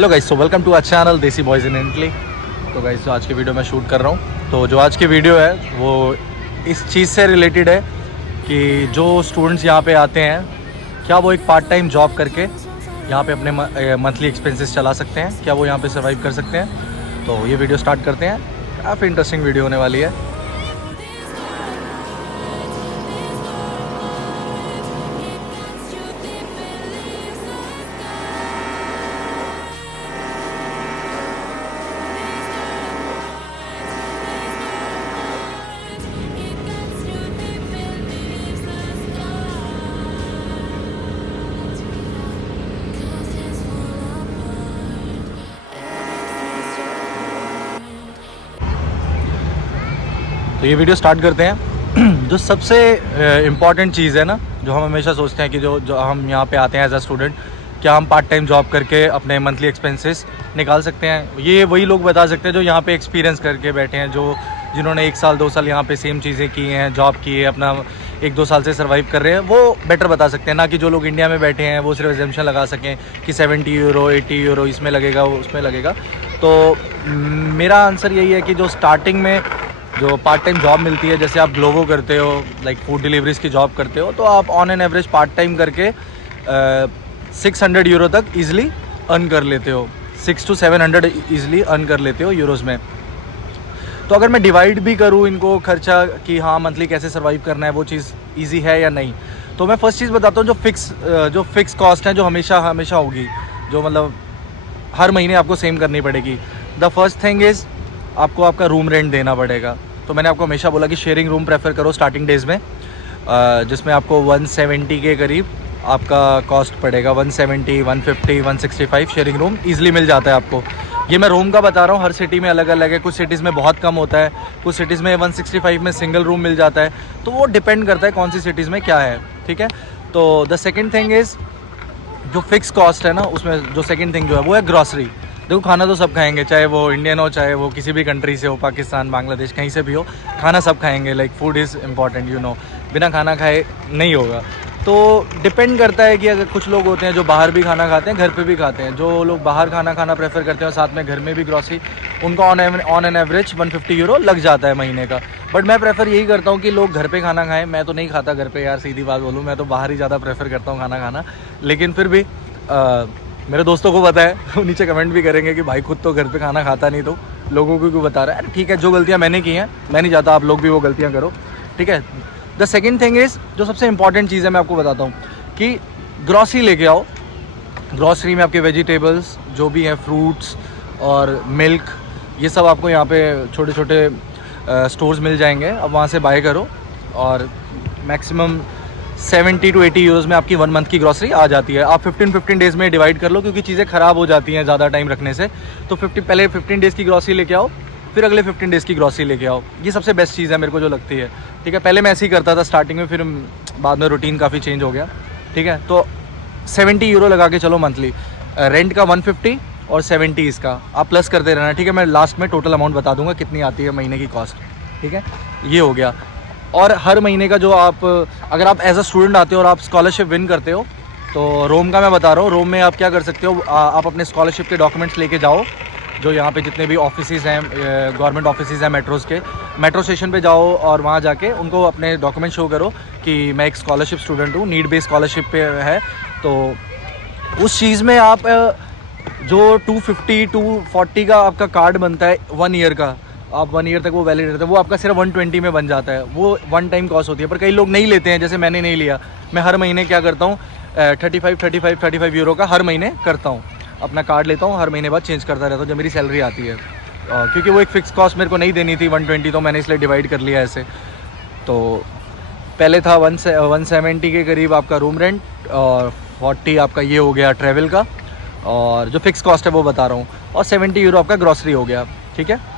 Hello guys, so welcome to our channel desi boys in Italy. तो guys, जो आज की वीडियो मैं शूट कर रहा हूँ, तो जो आज की वीडियो है वो इस चीज़ से रिलेटेड है कि जो स्टूडेंट्स यहाँ पे आते हैं, क्या वो एक पार्ट टाइम जॉब करके यहाँ पे अपने मंथली एक्सपेंसेस चला सकते हैं, क्या वो यहाँ पे सर्वाइव कर सकते हैं। तो ये वीडियो स्टार्ट करते हैं। काफ़ी इंटरेस्टिंग वीडियो होने वाली है। तो ये वीडियो स्टार्ट करते हैं। जो सबसे इम्पॉर्टेंट चीज़ है ना, जो हम हमेशा सोचते हैं कि जो हम यहाँ पे आते हैं एज अ स्टूडेंट, क्या हम पार्ट टाइम जॉब करके अपने मंथली एक्सपेंसेस निकाल सकते हैं। ये वही लोग बता सकते हैं जो यहाँ पे एक्सपीरियंस करके बैठे हैं, जिन्होंने 1 साल 2 साल यहाँ पे सेम चीज़ें की हैं, जॉब की है, अपना 1-2 साल से सर्वाइव कर रहे हैं, वो बेटर बता सकते हैं। ना कि जो लोग इंडिया में बैठे हैं वो सिर्फ एजम्पशन लगा सकें कि 70 यूरो 80 यूरो इसमें लगेगा, उसमें लगेगा। तो मेरा आंसर यही है कि जो स्टार्टिंग में जो पार्ट टाइम जॉब मिलती है, जैसे आप ग्लोवो करते हो, लाइक फूड डिलीवरीज़ की जॉब करते हो, तो आप on an average part time करके 600 यूरो तक ईज़िली अर्न कर लेते हो। 600 to 700 ईज़िली अर्न कर लेते हो यूरोज़ में। तो अगर मैं डिवाइड भी करूँ इनको खर्चा कि हाँ मंथली कैसे सर्वाइव करना है, वो चीज़ ईजी है या नहीं, तो मैं फर्स्ट चीज़ बताता हूँ। जो फिक्स कॉस्ट है, जो हमेशा होगी, जो मतलब हर महीने आपको सेम करनी पड़ेगी। द फर्स्ट थिंग इज़ आपको आपका रूम रेंट देना पड़ेगा। तो मैंने आपको हमेशा बोला कि शेयरिंग रूम प्रेफर करो स्टार्टिंग डेज़ में, जिसमें आपको 170 के करीब आपका कॉस्ट पड़ेगा। 170, 150, 165 शेयरिंग रूम ईज़िली मिल जाता है आपको। ये मैं रोम का बता रहा हूँ, हर सिटी में अलग अलग है। कुछ सिटीज़ में बहुत कम होता है, कुछ सिटीज़ में 165 में सिंगल रूम मिल जाता है। तो वो डिपेंड करता है कौन सी सिटीज़ में क्या है, ठीक है। तो द सेकेंड थिंग इज़ जो फिक्स कॉस्ट है ना, उसमें जो सेकेंड थिंग जो है वो है ग्रॉसरी। देखो, खाना तो सब खाएंगे, चाहे वो इंडियन हो, चाहे वो किसी भी कंट्री से हो, पाकिस्तान, बांग्लादेश, कहीं से भी हो, खाना सब खाएंगे। Like food is important, you know, बिना खाना खाए नहीं होगा। तो डिपेंड करता है कि अगर कुछ लोग होते हैं जो बाहर भी खाना खाते हैं, घर पे भी खाते हैं। जो लोग बाहर खाना प्रेफर करते हैं और साथ में घर में भी ग्रॉसरी, उनका ऑन एन एवरेज 150 यूरो लग जाता है महीने का। बट मैं प्रेफर यही करता हूँ कि लोग घर पे खाना खाएं। मैं तो नहीं खाता घर पे यार, सीधी बात बोलूँ, मैं तो बाहर ही ज़्यादा प्रेफर करता हूँ खाना खाना। लेकिन फिर भी मेरे दोस्तों को पता है, वो नीचे कमेंट भी करेंगे कि भाई खुद तो घर पे खाना खाता नहीं, तो लोगों को क्यों बता रहा है। अरे ठीक है, जो गलतियाँ मैंने की हैं, मैं नहीं चाहता आप लोग भी वो गलतियाँ करो, ठीक है। द सेकेंड थिंग इज़, जो सबसे इंपॉर्टेंट चीज़ है मैं आपको बताता हूँ, कि ग्रॉसरी लेके आओ। ग्रॉसरी में आपके वेजिटेबल्स जो भी हैं, फ्रूट्स और मिल्क, ये सब आपको यहाँ पे छोटे छोटे स्टोर्स मिल जाएंगे। अब वहाँ से बाय करो और मैक्सिमम 70 to 80 यूरोज़ में आपकी 1 मंथ की ग्रॉसरी आ जाती है। आप 15 डेज़ में डिवाइड कर लो, क्योंकि चीज़ें ख़राब हो जाती हैं ज़्यादा टाइम रखने से। तो पहले 15 डेज़ की ग्रॉसरी लेके आओ, फिर अगले 15 डेज़ की ग्रॉसरी लेके आओ। ये सबसे बेस्ट चीज़ है मेरे को जो लगती है, ठीक है। पहले मैं ऐसे ही करता था स्टार्टिंग में, फिर बाद में रूटीन काफ़ी चेंज हो गया, ठीक है। तो 70 यूरो लगा के चलो मंथली। रेंट का 150 और 70 इसका आप प्लस करते रहना, ठीक है। मैं लास्ट में टोटल अमाउंट बता दूंगा कितनी आती है महीने की कॉस्ट, ठीक है। ये हो गया। और हर महीने का जो आप, अगर आप एज अ स्टूडेंट आते हो और आप स्कॉलरशिप विन करते हो, तो रोम का मैं बता रहा हूँ, रोम में आप क्या कर सकते हो, आप अपने स्कॉलरशिप के डॉक्यूमेंट्स लेके जाओ। जो यहाँ पे जितने भी ऑफिसेज़ हैं, गवर्नमेंट ऑफिसेज़ हैं मेट्रोज़ के, मेट्रो स्टेशन पे जाओ और वहाँ जाके उनको अपने डॉक्यूमेंट शो करो कि मैं एक स्कॉलरशिप स्टूडेंट हूँ, नीड बेस्ड स्कॉलरशिप पे है। तो उस चीज़ में आप जो 250 240 का आपका कार्ड बनता है 1 ईयर का, आप 1 ईयर तक वो वैलिड रहता है, वो आपका सिर्फ 120 में बन जाता है। वो 1 टाइम कॉस्ट होती है, पर कई लोग नहीं लेते हैं, जैसे मैंने नहीं लिया। मैं हर महीने क्या करता हूँ, 35 यूरो का हर महीने करता हूँ, अपना कार्ड लेता हूँ, हर महीने बाद चेंज करता रहता हूँ जब मेरी सैलरी आती है। क्योंकि वो एक फ़िक्स कॉस्ट मेरे को नहीं देनी थी 120, तो मैंने इसलिए डिवाइड कर लिया ऐसे। तो पहले था 170 के करीब आपका रूम रेंट, और 40 आपका ये हो गया ट्रैवल का, और जो फिक्स कॉस्ट है वो बता रहा हूँ, और 70 यूरो आपका ग्रॉसरी हो गया, ठीक है।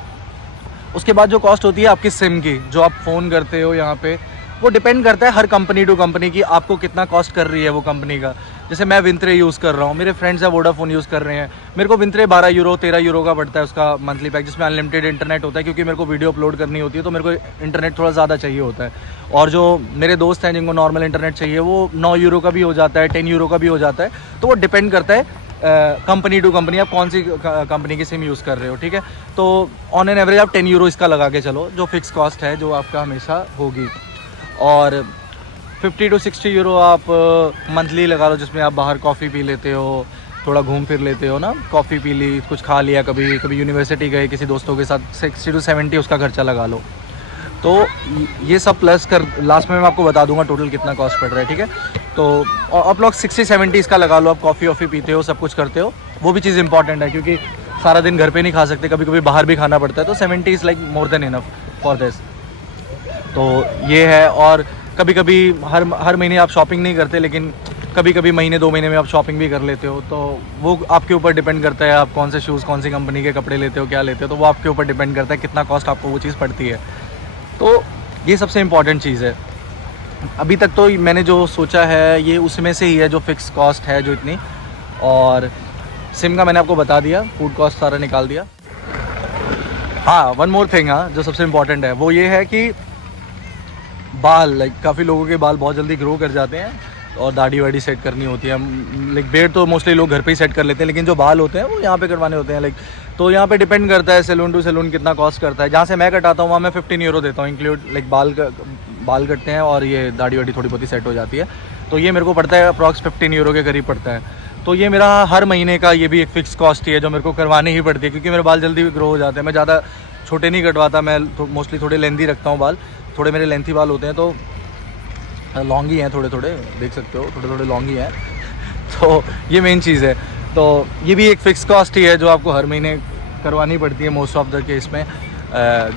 उसके बाद जो कॉस्ट होती है आपकी सिम की, जो आप फ़ोन करते हो यहाँ पे, वो डिपेंड करता है हर कंपनी टू कंपनी की आपको कितना कॉस्ट कर रही है वो कंपनी का। जैसे मैं विंत्रे यूज़ कर रहा हूँ, मेरे फ्रेंड्स हैं वोडाफोन यूज़ कर रहे हैं, मेरे को विंत्रे 12 यूरो 13 यूरो का पड़ता है उसका मंथली पैक, जिसमें अनलिमिटेड इंटरनेट होता है, क्योंकि मेरे को वीडियो अपलोड करनी होती है तो मेरे को इंटरनेट थोड़ा ज़्यादा चाहिए होता है। और जो मेरे दोस्त हैं जिनको नॉर्मल इंटरनेट चाहिए, वो 9 यूरो का भी हो जाता है, 10 यूरो का भी हो जाता है। तो वो डिपेंड करता है कंपनी टू कंपनी आप कौन सी कंपनी की सिम यूज़ कर रहे हो, ठीक है। तो ऑन एन एवरेज आप 10 यूरो इसका लगा के चलो, जो फिक्स कॉस्ट है जो आपका हमेशा होगी। और 50 to 60 यूरो आप मंथली लगा लो, जिसमें आप बाहर कॉफ़ी पी लेते हो, थोड़ा घूम फिर लेते हो ना, कॉफ़ी पी ली, कुछ खा लिया, कभी कभी यूनिवर्सिटी गए किसी दोस्तों के साथ, 60 to 70 उसका खर्चा लगा लो। तो ये सब प्लस कर लास्ट में मैं आपको बता दूंगा टोटल कितना कॉस्ट पड़ रहा है, ठीक है। तो आप लोग 60-70 इसका लगा लो, आप कॉफ़ी वॉफ़ी पीते हो, सब कुछ करते हो, वो भी चीज़ इंपॉर्टेंट है क्योंकि सारा दिन घर पे नहीं खा सकते, कभी कभी बाहर भी खाना पड़ता है। तो 70 is like more than enough for this. तो ये है। और कभी कभी हर महीने आप शॉपिंग नहीं करते, लेकिन कभी कभी महीने 2 महीने में आप शॉपिंग भी कर लेते हो। तो वो आपके ऊपर डिपेंड करता है आप कौन से शूज़, कौन सी कंपनी के कपड़े लेते हो, क्या लेते हो। तो वो आपके ऊपर डिपेंड करता है कितना कॉस्ट आपको वो चीज़ पड़ती है। तो ये सबसे इम्पॉर्टेंट चीज़ है। अभी तक तो मैंने जो सोचा है ये उसमें से ही है, जो फिक्स कॉस्ट है जो इतनी। और सिम का मैंने आपको बता दिया, फूड कॉस्ट सारा निकाल दिया। हाँ, वन मोर थिंग, हाँ, जो सबसे इम्पॉर्टेंट है वो ये है कि बाल, लाइक काफ़ी लोगों के बाल बहुत जल्दी ग्रो कर जाते हैं और दाढ़ी वाड़ी सेट करनी होती है। लाइक बेड तो मोस्टली लोग घर पे ही सेट कर लेते हैं, लेकिन जो बाल होते हैं वो यहाँ पे करवाने होते हैं। लाइक तो यहाँ पे डिपेंड करता है सैलून टू सैलून कितना कॉस्ट करता है। जहाँ से मैं कटाता हूँ वहाँ मैं 15 यूरो देता हूँ इंक्लूड, लाइक बाल कटते हैं और ये दाढ़ी वाड़ी थोड़ी बहुत ही सेट हो जाती है। तो ये मेरे को पड़ता है अप्रॉक्स 15 यूरो के करीब पड़ता है। तो ये मेरा हर महीने का ये भी एक फ़िक्स कॉस्ट ही है जो मेरे को करवानी ही पड़ती है, क्योंकि मेरे बाल जल्दी ग्रो हो जाते हैं। मैं ज़्यादा छोटे नहीं कटवाता, मैं मोस्टली थोड़े लेंथी रखता हूँ बाल। थोड़े मेरे लेंथी बाल होते हैं, तो लॉन्ग ही हैं, थोड़े थोड़े देख सकते हो, थोड़े थोड़े लॉन्ग ही हैं। तो ये मेन चीज़ है। तो ये भी एक फ़िक्स कॉस्ट ही है जो आपको हर महीने करवानी पड़ती है मोस्ट ऑफ द केस में।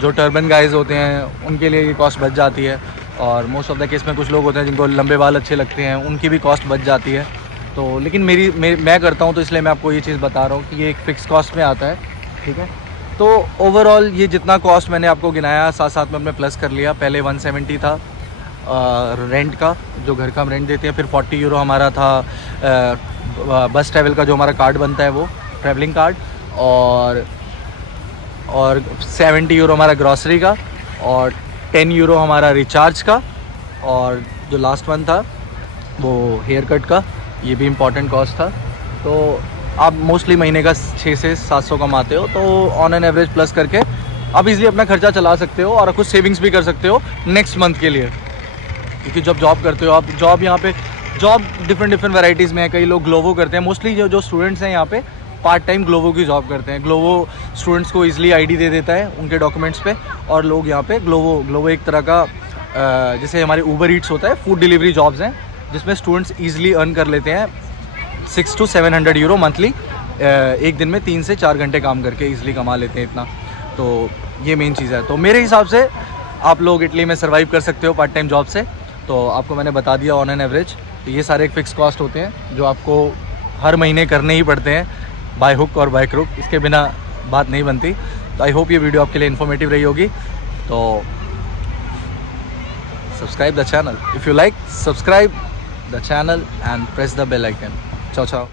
जो टर्बन गाइज होते हैं उनके लिए ये कॉस्ट बच जाती है, और मोस्ट ऑफ द केस में कुछ लोग होते हैं जिनको लंबे बाल अच्छे लगते हैं, उनकी भी कॉस्ट बच जाती है। तो लेकिन मैं करता हूँ, तो इसलिए मैं आपको ये चीज़ बता रहा हूँ कि ये एक फ़िक्स कॉस्ट में आता है, ठीक है। तो ओवरऑल ये जितना कॉस्ट मैंने आपको गिनाया, साथ साथ में अपने प्लस कर लिया। पहले 170 था रेंट का, जो घर का हम रेंट देते हैं। फिर 40 यूरो हमारा था बस ट्रैवल का, जो हमारा कार्ड बनता है वो ट्रैवलिंग कार्ड। और 70 यूरो हमारा ग्रॉसरी का, और 10 यूरो हमारा रिचार्ज का, और जो लास्ट वन था वो हेयर कट का, ये भी इम्पॉर्टेंट कॉस्ट था। तो आप मोस्टली महीने का 600 से 700 कमाते हो, तो ऑन एन एवरेज प्लस करके आप इज़िली अपना खर्चा चला सकते हो और कुछ सेविंग्स भी कर सकते हो नेक्स्ट मंथ के लिए। क्योंकि जब जॉब करते हो आप, जॉब यहाँ पे जॉब डिफरेंट वैराइटीज़ में है। कई लोग ग्लोवो करते हैं, मोस्टली जो स्टूडेंट्स हैं यहाँ पे पार्ट टाइम ग्लोवो की जॉब करते हैं। ग्लोवो स्टूडेंट्स को इजीली आईडी दे देता है उनके डॉक्यूमेंट्स पे, और लोग यहाँ पे ग्लोवो एक तरह का जैसे हमारे ऊबर ईट्स होता है, फूड डिलीवरी जॉब्स हैं जिसमें स्टूडेंट्स ईजिली अर्न कर लेते हैं 600 to 700 यूरो मंथली। एक दिन में 3 से 4 घंटे काम करके ईजिली कमा लेते हैं इतना। तो ये मेन चीज़ है। तो मेरे हिसाब से आप लोग इटली में सर्वाइव कर सकते हो पार्ट टाइम जॉब से। तो आपको मैंने बता दिया ऑन एन एवरेज। तो ये सारे एक फिक्स कॉस्ट होते हैं जो आपको हर महीने करने ही पड़ते हैं, बाय हुक और बाय क्रुक, इसके बिना बात नहीं बनती। तो आई होप ये वीडियो आपके लिए इन्फॉर्मेटिव रही होगी। तो subscribe the channel if you like, subscribe the channel and press the bell icon. Ciao चाओ।